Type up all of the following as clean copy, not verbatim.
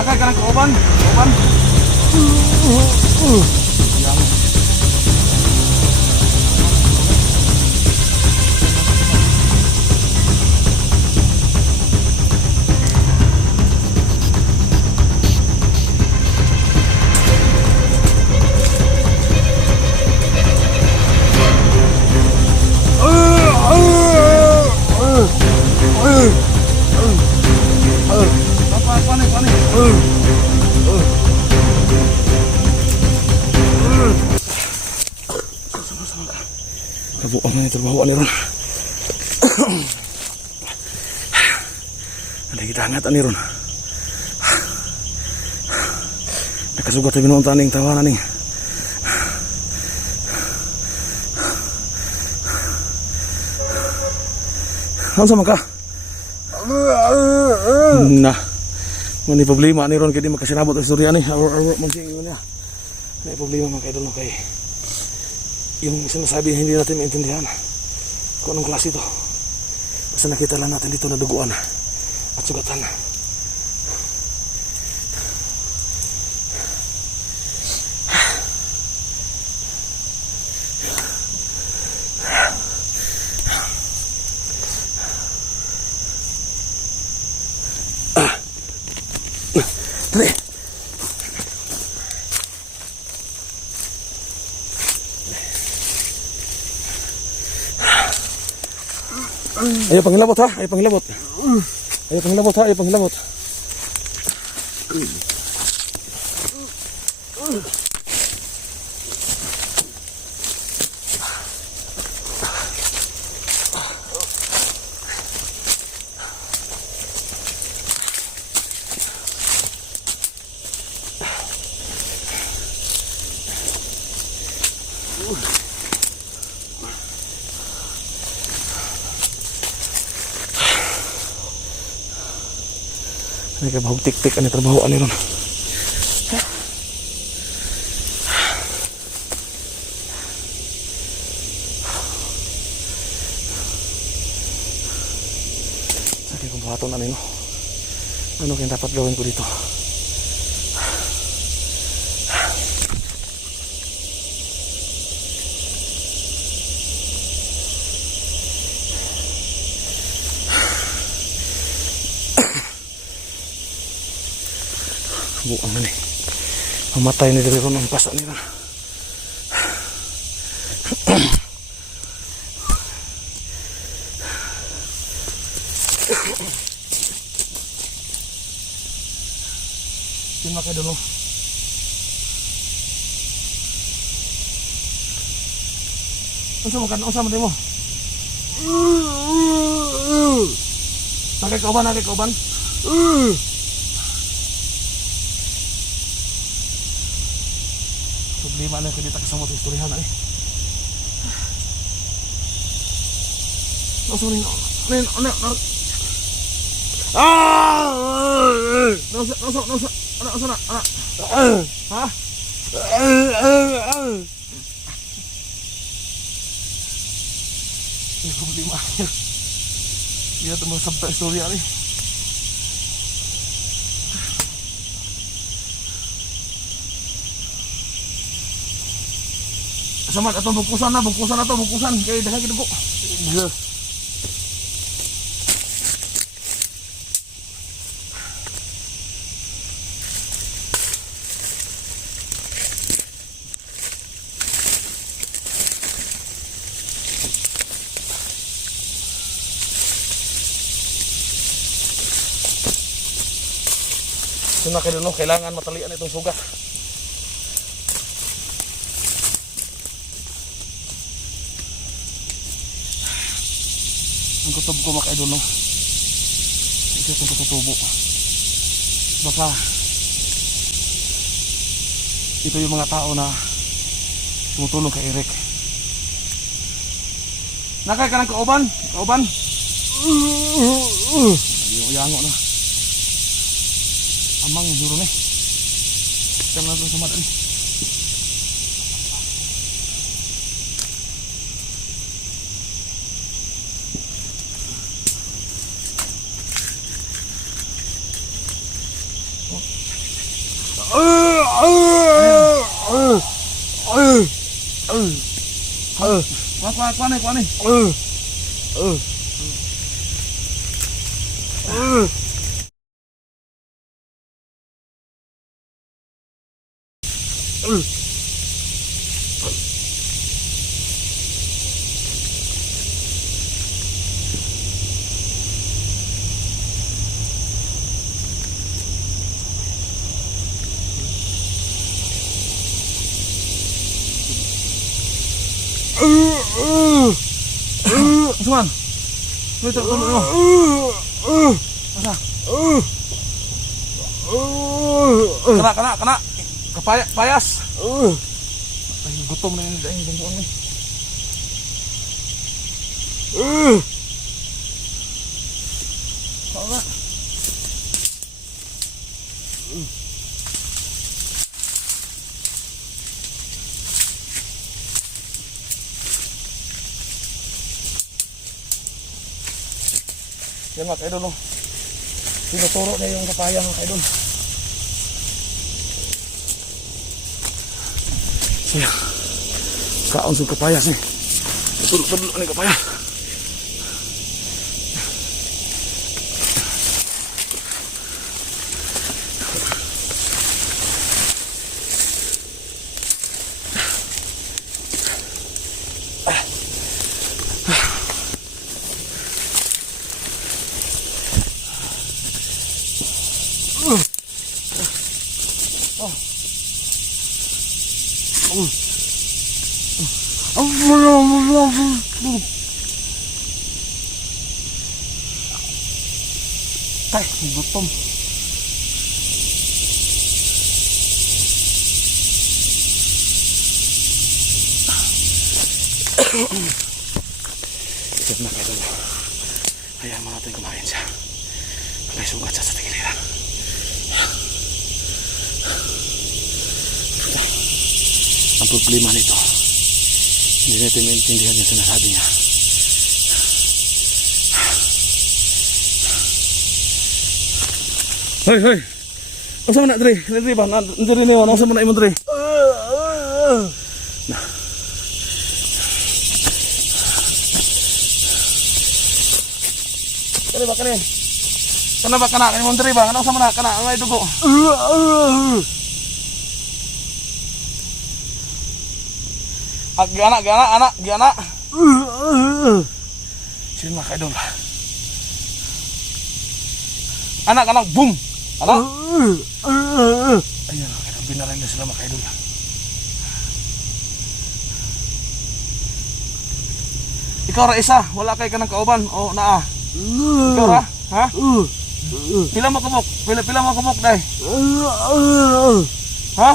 Nakay ka ng kauban. Kauban. Yang. Kabuang na trabaho ni ron. Ada kita hangat ni ron. Nakasugat sa binuang taning tawanan ning. Ano sama ka? Nah, may problema ni ron kaya di makasinabot ang istorya ni. Magsingin niya. May problema man kayo doon kay yung sinasabi hindi natin maintindihan kung anong klase ito. Basta nakita lang natin dito na duguan at sugatan. Dali. Ayo panghilabot ha, ayo panghilabot. Ayo panghilabot ha, ayo panghilabot. Ini kayak bau tik-tik, ini terbawa nih ron. Sakit kumpaton na nino. Ano kaya dapat gawin ko dito? Buang na ni. Mamatay ni diri ron ang pasa nila. Sino ka doon? Unsa man mo? Nakay kauban. Problema na kita kasama sa istoryahan ay. Nasaan ning Ha? Ini problema. Dia teman sampai istorya ni. Samat atau bungkusan kay dahan kita po. Sina kayo no, kailangan matalian itong sugat. Ang kutob ko makaidol no. Ito itong kututubo. Baka ito yung mga tao na tumutulong kay Eric. Nakay ka ng kauban? Kauban? Uyango na. Amang juro ni. Kita na ito sumadan. kuan ni. Suman. Ito mo. Asa? Kana. Payas. Ay, gutom na yun. Ay, buntuan mo. Kala. Yan mga kaidol, no? Tinuturo niya yung papaya mga kaidol. So yan, kaon sa kapayas eh. Tulog-tulog ni kapaya. Tay, gutom. Isip na kayo doon. Hayaan mo natin kumain siya. May sugat siya sa tigiliran. Ang problema nito, hindi natin maintindihan yung sinasabi niya. Hoy! Ang sama na, Dre? Dre ba? Dre niyo, ang sama na imong, Dre? Kani ba, kani? Kana ba, kana? Imong, Dre ba? Anong sama na, kana? Ang may dugo? Giana. Sino mga kaidol? Anak, boom! Anak! Ayan, binaril na sila mga kaidol. Ikaw ra isa, wala kay ka ng kauban o naa? Ikaw ra? Ha? Pila mo kumok? Pila mo kumok, day? Ha?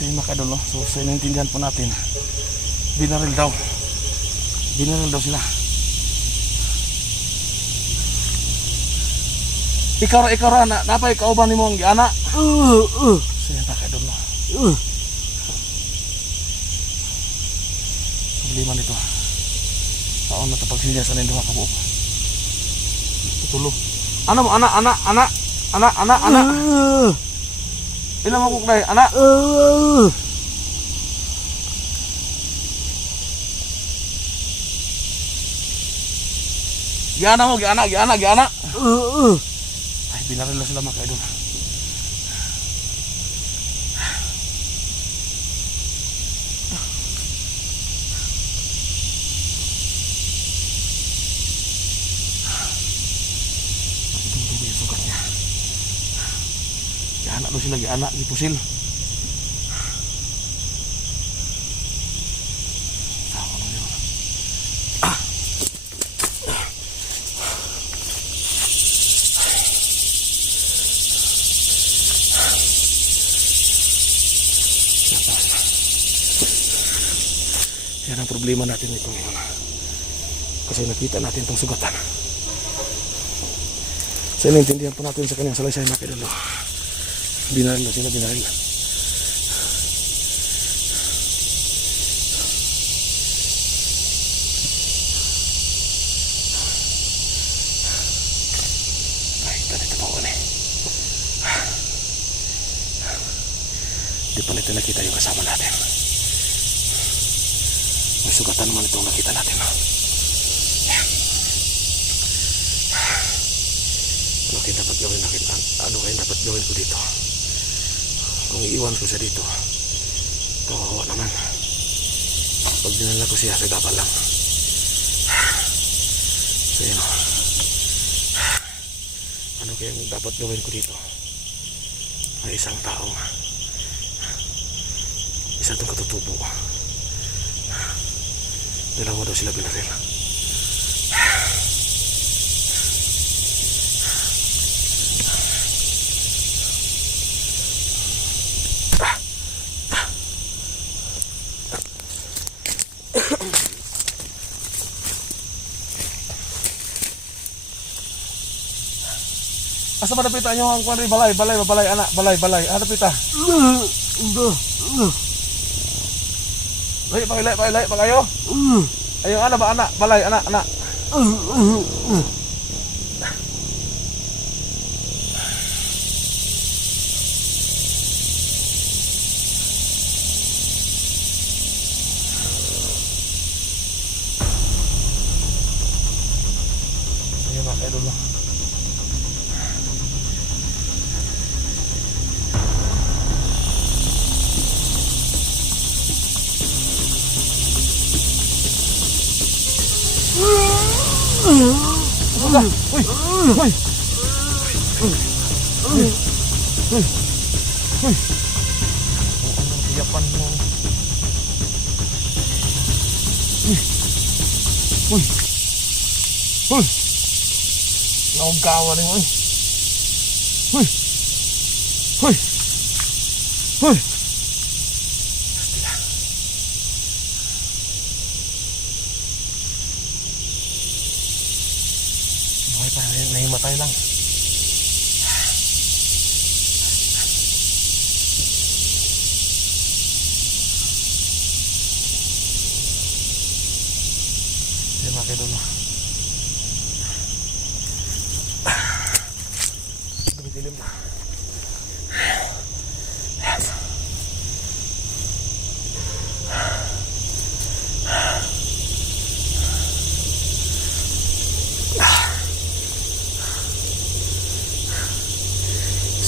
Sige mga kaidol, no? So inintindihan po natin, binaril daw sila. Ikaw ra, napay kauban nimo ang giana. Sige mga kaidol, no? Problema nito, taon na tapagsilya sa nindong kabuok. Tutulo. Ano mo, anak. Ilang mo kuklay, anak. Giana mo, giana. Ay, binaril na sila mga kaidol. Itong yung sugat niya. Giana doon sila, gipusil. Yan ang problema natin ito ngayon. Kasi nakita natin itong sugatan. So inintindihan po natin sa kanyang salaysay mga kaidol. Binaril na sila. Ay, ganito po ulit. Di pa natin nakita yung kasama natin. sugatan naman itong nakita natin. Ano kaya dapat gawin natin? Ano kaya dapat gawin ko dito? Kung iiwan ko siya dito, kawawa naman. Pag dinala ko siya sa gabal lang. So yun o. Ano kaya dapat gawin ko dito? May isang taong isa itong katutubo. Dalawa daw sila binaril. Asa ba napita nyo ang kuwan rin? Balay, anak, balay. Ano napita? Lay pa kayo? Ayun, ano ba, anak? Balay, anak. Ayun, mga kaidol mo. Anong tiyapan mo? Naungkawa rin mo. Nahimatay lang. Hindi makidol mo. Dumidilim na.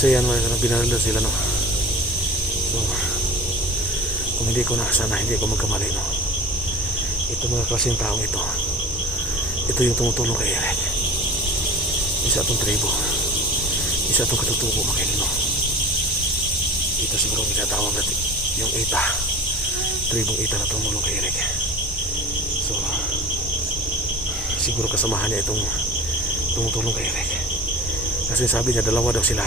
So yan mga binaril sila no. So kung hindi ko sana hindi ko magkamali no. Ito mga klaseng taong ito yung tumutulong kay Eric. Isa itong tribo, isa itong katutubo mga no. Ito siguro pinatawag natin yung Ita, tribong Ita na tumulong kay Eric. So siguro kasamahan niya itong tumutulong kay Eric, kasi sabi niya dalawa daw sila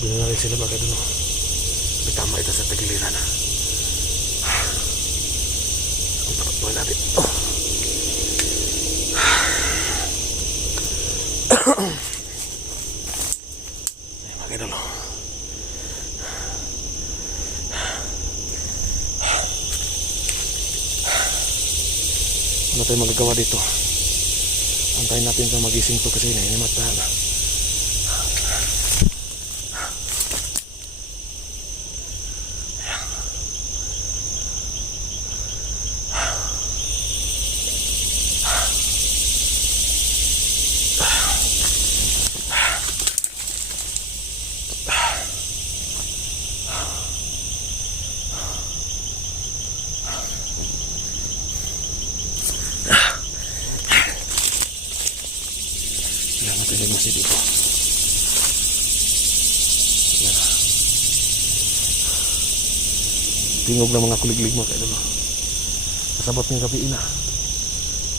binaril sila mga kaidol. May tama ito sa tagiliran. Ang takot natin. Mga kaidol. Ano tayo magagawa dito? Antayin natin sa magising to kasi nahinimatahan na. Masih dito. Yan. Tingog ng mga kuliglig mo kayo. Kasabot ng gabi na.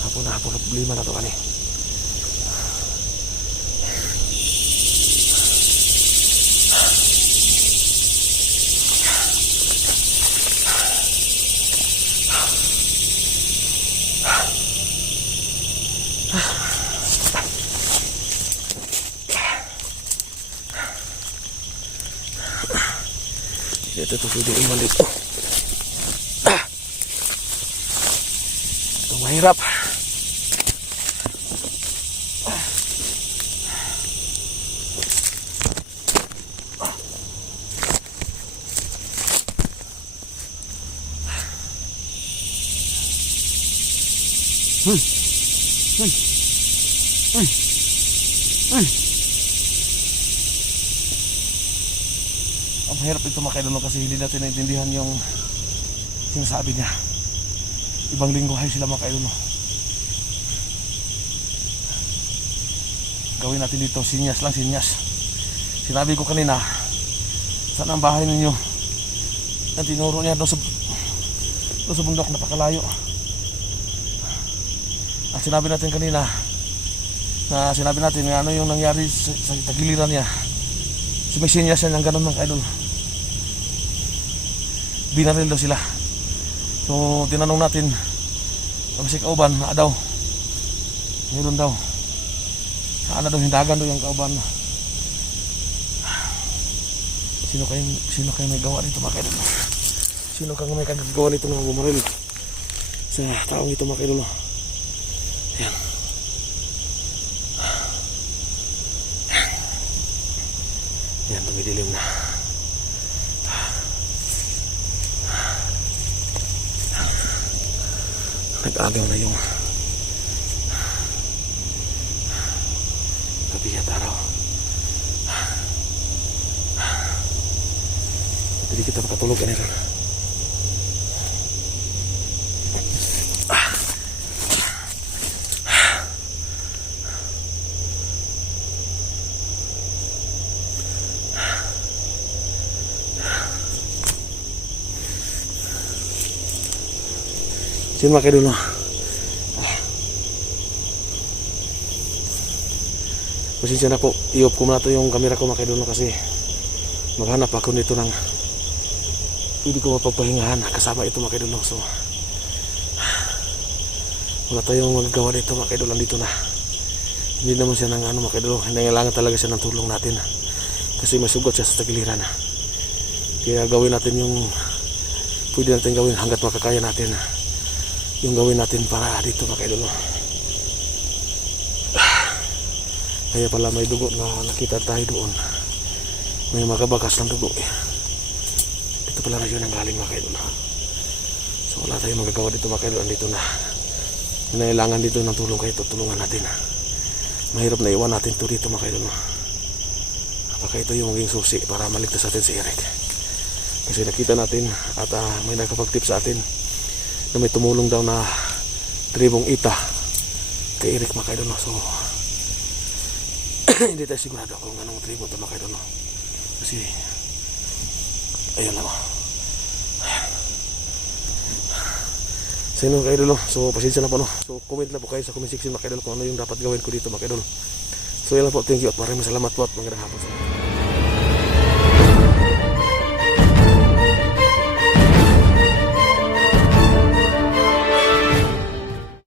Hapon na problema na to kani. Ito pwede iman dito. Ito mahirap. Ang hirap ito mga kaidol kasi hindi natin naintindihan yung sinasabi niya. Ibang lingwahe sila mga kaidol. Gawin natin dito, sinyas lang, sinyas. Sinabi ko kanina, saan ang bahay ninyo? Ang tinuro niya doon sa bundok, napakalayo. At sinabi natin kanina, na sinabi natin na ano yung nangyari sa tagiliran niya. Sumisinyas yan ng ganun mga kaidol. Binaril daw sila. So tinanong natin kung si kauban na daw, meron daw saan na daw hindagan daw yung kauban. Sino kayo may gawa nito mga kaidol? Sino kang may kagagawa nito ng bumaril sa taong ito mga kaidol? Yan. Yan, tumidilim na. Nag-agaw na yung gabi at araw. Hindi kita makatulog ganito. Sino mga kaidol, no? Pasensya na po, i-off ko muna to yung camera ko mga kaidol, no? Kasi maghanap ako nito ng hindi ko mapagpahingahan kasama ito mga kaidol, no? So wala tayong magagawa dito mga kaidol, dito na. Hindi naman siya ng ano mga kaidol, kailangan talaga siya ng tulong natin kasi may sugat siya sa tagiliran. Kaya gawin natin yung pwede natin gawin hanggat makakaya natin. Yung gawin natin para dito mga kaidol. Kaya pala may dugo na nakita tayo doon. May makabakas ng dugo. Dito pala na yun ang galing mga kaidol. So wala tayong magagawa dito mga kaidol. Dito na. Kailangan dito ng tulong kayo. Tulungan natin. Mahirap na iwan natin to dito mga kaidol. Baka ito yung maging susi para maligtas natin si Eric. Kasi nakita natin at may nakapag-tip sa atin na may tumulong daw na tribong Ita kay Eric mga kaidol. So hindi tayo sigurado kung anong tribo ito mga kaidol. Kasi ayan lang. Sa inyo mga kaidol. So pasensya na po, no? So comment lang po kayo sa comment section mga kaidol kung ano yung dapat gawin ko dito mga kaidol. So yan lang po, thank you at maraming salamat po at magandang hapon sa inyo.